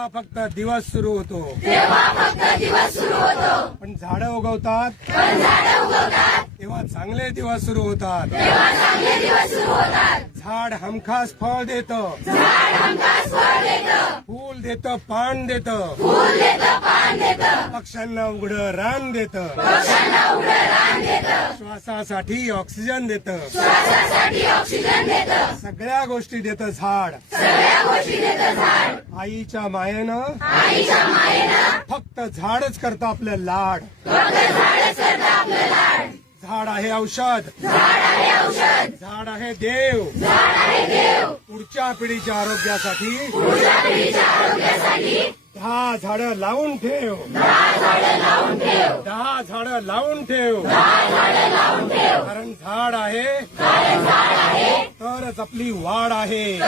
तेव्हा फक्त दिवस सुरू होतो, पण झाडं उगवतात तेव्हा चांगले दिवस सुरू होतात. झाड हमखास फळ देतं, फूल देतं, पान देतं, पक्ष्यांना उघडं रान देतं, श्वासासाठी ऑक्सिजन देतं, सगळ्या गोष्टी देतं झाड. आईच्या मायेनं फक्त झाडच करतं आपलं लाड. झाड आहे औषध, झाड आहे देव. पुढच्या पिढीच्या आरोग्यासाठी 10 झाडं लावून ठेव, 10 झाडं लावून ठेव. कारण झाड आहे तरच आपली वाढ आहे.